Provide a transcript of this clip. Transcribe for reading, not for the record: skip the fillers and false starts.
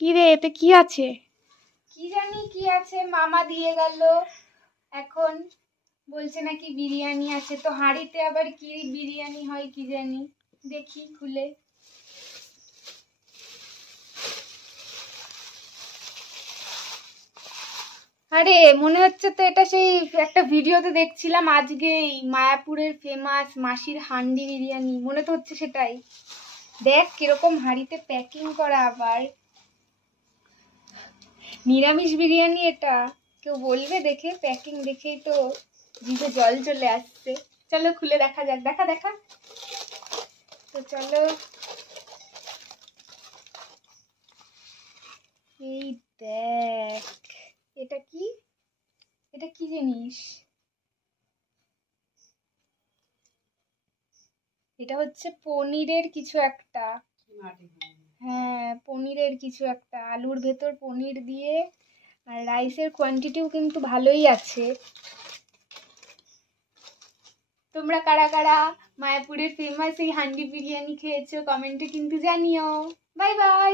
কি রে, এতে কি আছে? কি জানি কি আছে, মামা দিয়ে গেল। এখন বলছে নাকি বিরিয়ানি আছে, তো হাঁড়িতে আবার কি বিরিয়ানি হয় কি জানি, দেখি খুলে। আরে মনে হচ্ছে তো এটা সেই একটা ভিডিওতে দেখছিলাম আজকেই, মায়াপুরের ফেমাস মাসির হান্ডি বিরিয়ানি, মনে তো হচ্ছে সেটাই। দেখ কিরকম হাঁড়িতে প্যাকিং করা, আবার নিরামিষ বিরিয়ানি এটা। কেউ বলবে দেখে, প্যাকিং দেখেই তো জিভে জল চলে আসছে। চলো খুলে দেখা যাক, দেখা দেখা। তো চলো, এই দেখ, এটা কি, এটা কি জিনিস? এটা হচ্ছে পনিরের কিছু একটা। হ্যাঁ, পনিরের কিছু একটা, আলুর ভেতর পনির দিয়ে। আর রাইসের কোয়ান্টিটিও কিন্তু ভালোই আছে। তোমরা কারা কারা মায়াপুরের ফেমাস এই হান্ডি বিরিয়ানি খেয়েছো কমেন্টে কিন্তু জানিও। Bye bye.